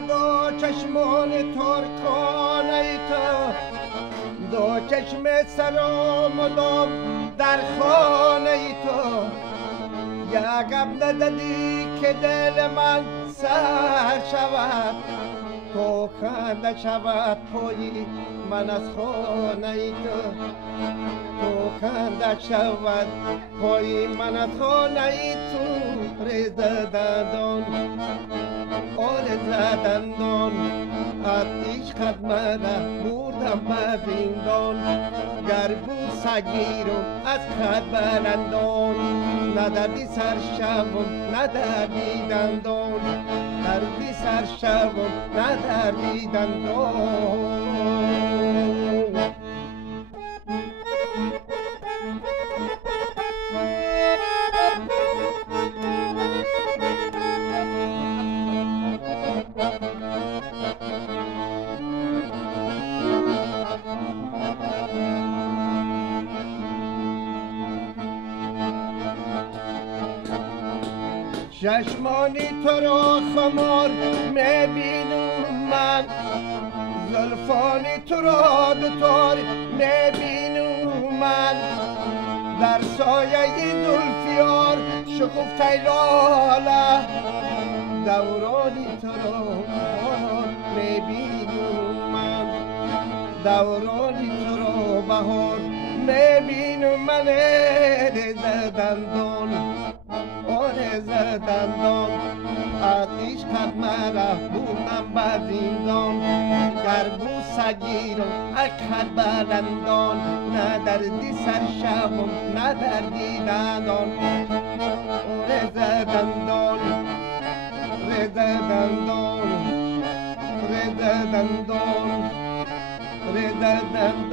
دو چشمان ترکانه تو، دو چشم سر و مدام در خانه تو. یکم ندادی که دل من سر شود، تو کنده شود پای من از خانه تو. تو کنده شود پای من از خانه تو. ریزه دندان آرزه دندان آتیش خد مرا بردم به زندان. گربو سگیرم از خد بلندان، ندردی سر شوم ندردی دندان. دردی سر شوم ندردی دندان. چشمانی تو را خمار میبینم من، زلفانی تو را دوتار میبینم من. در سایه زلفیار شکفته لاله، دورانی تو را بهار میبینم من. دورانی تو را بهار میبینم من. ریزه دندان آرزه دندان آتیش خد مرا بردم به زندان. گربو سگیرم اکد بلندان، ندردی سر شوم ندردی دندان. ریزه دندان ریزه دندان ریزه دندان ریزه دندان.